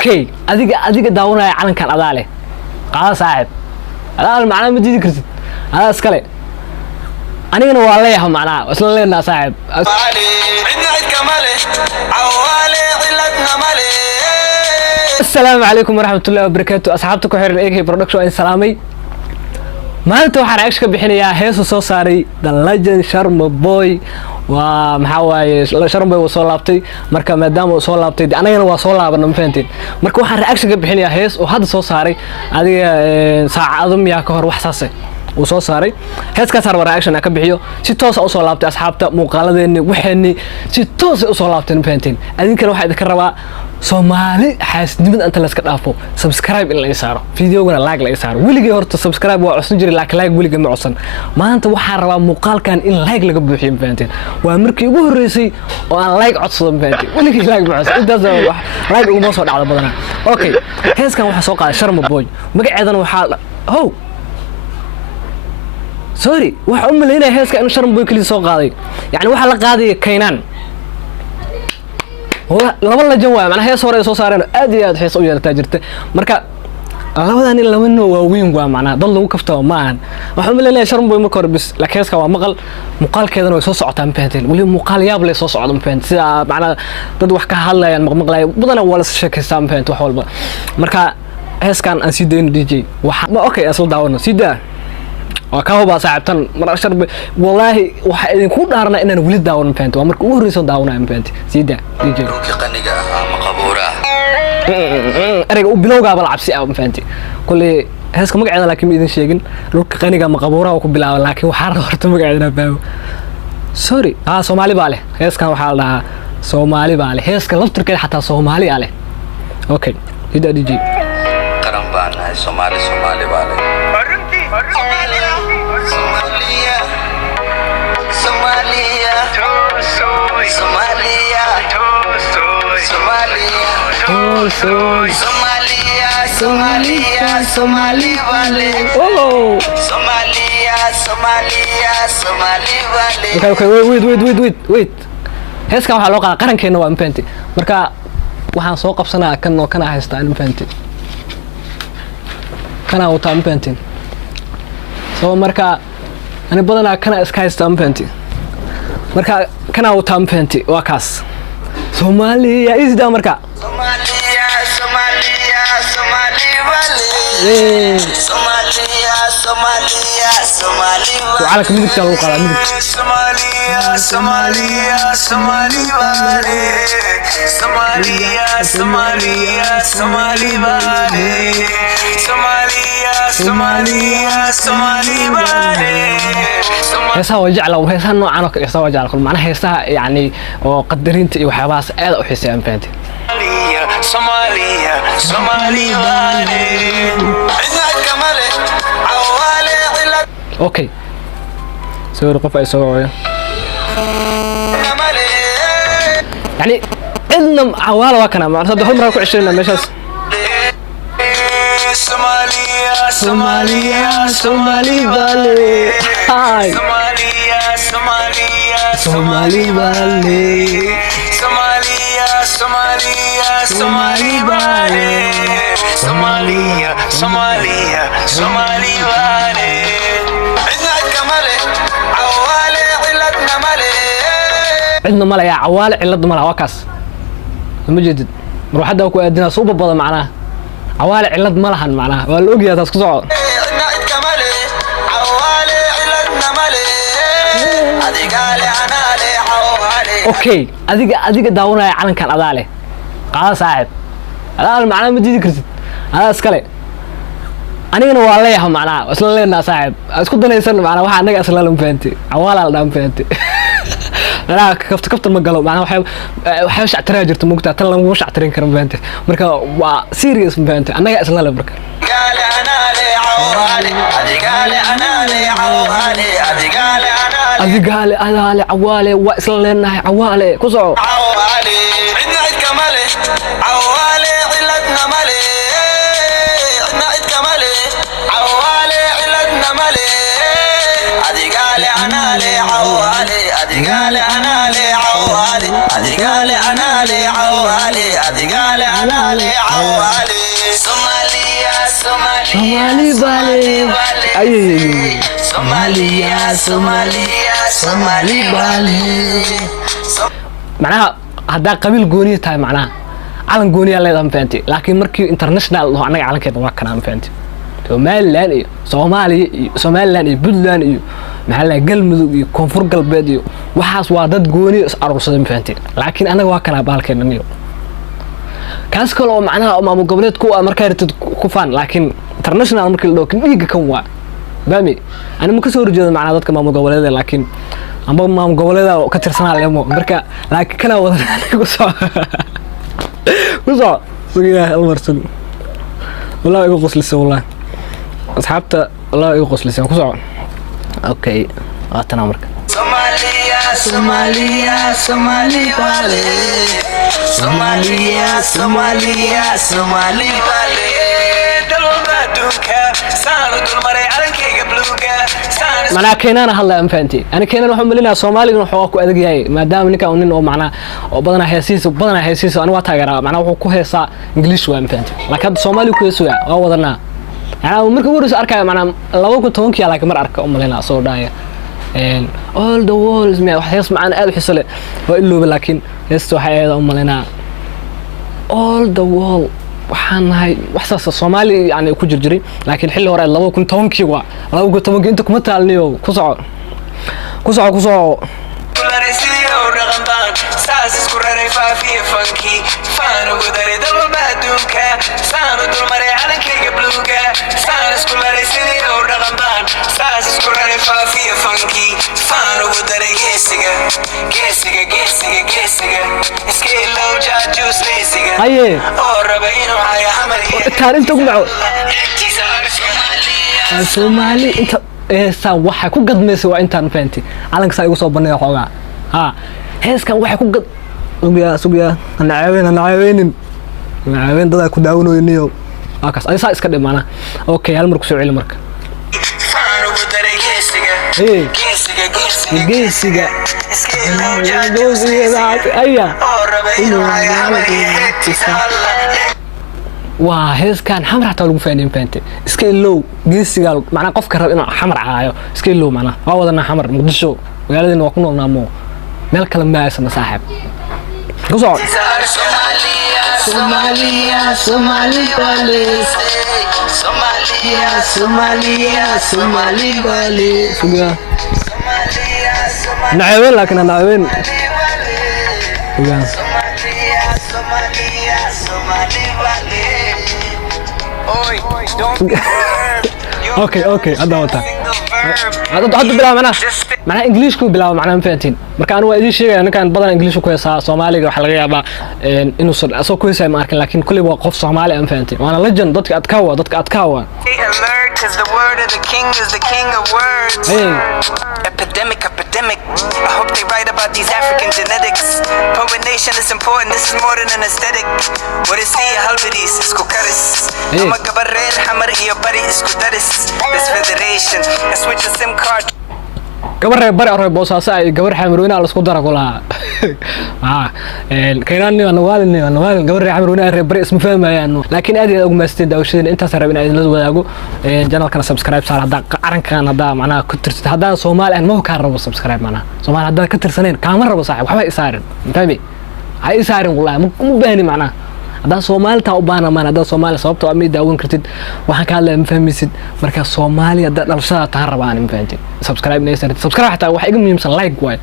اوكي اديك داونايا calankan adaa leh qaada saaxib adaa macna ma diidi kartid adaa iskale anigana waa leeyahay macna isla leenaa saaxib السلام عليكم ورحمة الله وبركاته أصحابتكم حير الإيكي برودكشن إن سلامي ما أنتوا حرقش كبحنيا هيسو سو ساري The Legend Sharma Boy ومحاوي Sharma Boy وصول لابتي مركا مادام وصول لابتي أنا هنا وصول لابنا مفهمتين مركا waxaan reaction ka bixinayaa hees oo hadda soo saaray adiga saacado miyaa ka hor wax saasay oo soo saaray heeskaas har reaction ka bixiyo si toos ah u soo laabtay asxaabta muuqaaladeena waxaani si toos ah u soo laabtay mafahmteen adinkana waxa idinka rabaa Somali xaasnimada inta la iska dhaafo subscribe in la isaaro videogana like la isaaro weligii horta subscribe waa cusub jiray like weligii ma cusub maanta waxa rabaa muuqaalkan in like laga buuxiyo faanteen waa markii ugu horeysay oo aan like codsado faanteen weligii like ma cusub intaas wax like ugu soo dhacdo badanaa okay heeskan waxa soo qaaday Sharma Boy magaceedana waxa sorry waxa u maleynaa heeska in Sharma Boy kaliya soo qaaday yani waxa la qaaday Kaynaan laba la jawaa macna hees hore soo saareen aad iyo aad hees u yeelta jirta marka labadan in laba noo waaweyn waa macna dad lagu kafto maahan waxa ma leeyahay Sharma Boy marka hore bis la heeska waa muuqaalkeedana way soo socotaa mafahanteen wali muuqaal yaab leh soo socdo mafahanteen sida macna dad wax ka hadlayaan maqlay badana wala sheekaysan mafahanteen wax walba marka heeskan aan sii deyn DJ waxa ma okay asal daawano sida وكاوبا صاحبتن مرشر والله waxa idin ku dhaarna inaan wali daawan faanto waa markii ugu horeysan daawanaa faanti sida DJ ruuki qaniga ama qabuura ariga u bilowga bal cabsi ah faanti kulli heeska magaceeda laakiin ma idin sheegin ruuki qaniga ama qabuura ku bilaabo laakiin waxa horta magaceeda baaw sorry Soomaali baa leh heeskan waxa la dhahaa Soomaali baa leh heeska laftirkeeda xataa Soomaali ah leh okay sida DJ qaran baan nahay Soomaali baa leh Somali vale oh Somalia okay wait heeska waxa loo qaaday qarankeena waa mafahanti marka waxaan soo qabsanaa kana haystaa mafahanti kana u taan mafahanti soo marka ani badana kana iska haystaa mafahanti marka kana u taan mafahanti waa kaas Somalia isda marka وعلى كم يدك تلو قال هسا وجعله وهسا نوعا هسا وجعله كل معناه هسا يعني وقدرين تي وحباس aad u xiiseeyaan faanti اوكي سوي قف اي سوي يعني عندنا عوالة وكنا مع صدق هم راكو 20 مشاس Somali vale هاي Somali vale عندنا ملا يا عوالة علد ملا وكاس مجدد نروح حدا وكو ادنا صوبة بضا معناه عوالة علد ملهن معناه والأوجيا تسكسو اوكي اديك داونايا calankan adaa leh qaada saaxib adaa macna ma diidi kartid adaa iskale anigana waa leeyahay macna isla leenaa saaxib isku danaysan macna waxa anaga isla la fahanti awaala la dhaan fahanti ana kafta ma galo macna waxa shactiraa jirto mugta tan lagu shactirin karin fahanti marka waa serious fahanti anaga isla la barka أذقالي أذالي عوالي وإسلالنا عوالي كسو عوالي عندنا عد كمالي عوالي علتنا مالي عندنا عد كمالي عوالي علتنا مالي أذقالي أنا لي عوالي أذقالي أنا لي عوالي أذقالي أنا لي عوالي أذقالي أنا لي عوالي Somali bale ay Somali bale macnaha hadda qabiil gooniye tahay macnaha calan gooniya leedahay faanti laakiin markii international loo anaga calankeeda waa kana faanti Somaliland iyo Soomaaliya iyo Somaliland iyo Puntland iyo maxaa la galmudug iyo koonfur galbeed iyo waxaas waa dad gooni is arursaday faanti laakiin anaga waa kana baalkeena niyo kaas kale oo macnaha maamul goboleedku markaa ritid ku faan laakiin international markii loo dhiga kan waa baami ana ma ka soo horjeedo macnaha dadka maamul goboleedka laakiin amba maamul goboleedka ka tirsanaa leemo marka laakiin kana wada ku soo ويا المرسل والله يقول قصلي والله أصحابته والله يقول قصلي كوسع أوكي أتنا مرك Somalia Somalia Somali Bale Somalia Somalia Somali Bale mana keenana hal aan faanti ana keenana waxaan malina Soomaaliga wuxuu ku adag yahay maadaama ninka nin oo macna oo badan heesiisa ana waa taageeraa macna wuxuu ku heesaa English waa faanti laakiin Soomaali ku heeso waa wadana ana markii uu arkay macna 2010 laakiin mar arka malina soo dhaaya all the walls ma wax hees macna aad u xisale waa ilooba laakiin heesto waxay aad u malina all the wall waxaan nahay waxaas Soomaali yani ku jirjiray laakiin xilli hore 2010 waa 2010 inta kuma taalniyo ku soco aye كان انت معه Somali انت heestan waxa ku gadmaysa waa intaan faanti calanka saa igu soo banay xoogaa ha heeskan waxa ku gad sugiya nacaaweenin dad ku daawanayniyo akaas ay saa iska dhimaana okay hal mar ku soo celi marka geesiga aya waa heeskan xamar xataa lagu faanti iska ilow geesiga macna qofka rab inuu xamar caayo iska ilow macna waa wadana xamar muqdisho magaaladina waa ku noolnaamo meel kale ma aysan saaxib ku soo Somali bale suga naaween laakiin naaween اوكي هذا هو هذا بلا معناها انجليش كو بلا معناها فهمتين marka aan waa idin sheegay anakan badan english ku heesaa Soomaaliga waxa laga yaabaa inuu soo ku heesay markan laakiin kulli waa qof Soomaali aan fahantay waana legend dadka adkaawa alert is the word of the king is the king of words epidemic I hope they write about these African genetics poet nation is important this is more than an aesthetic what is he halbidis isku karis ama gabareer xamar iyo bari isku daris this federation I switch a sim card gabar bari aroy boosaasa ay gabar xamarweyna la isku dara kula keenani waan gabar xamarweyna ay bari isma fahmayaan laakiin aad iyo ugu maasteen daawashadeen intaas rabin ay la wadaago channelkana subscribe saar hada qarankan hada macnaha ku tirtid hada Soomaali aan ma ka rabo subscribe macnaha Soomaali hada ka tirsaneen kaama rabo saaxiib waxba isaarin fahmi ay isaarin wallahi ma baahni macnaha hada Soomaali taa u baana hada Soomaali sababtoo ah mid daawan kartid waxaan ka hadlay ma fahmisid marka Soomaali hada dhalashada taa rabaan ma fahantin subscribe xataa wax iga muhiimsan like way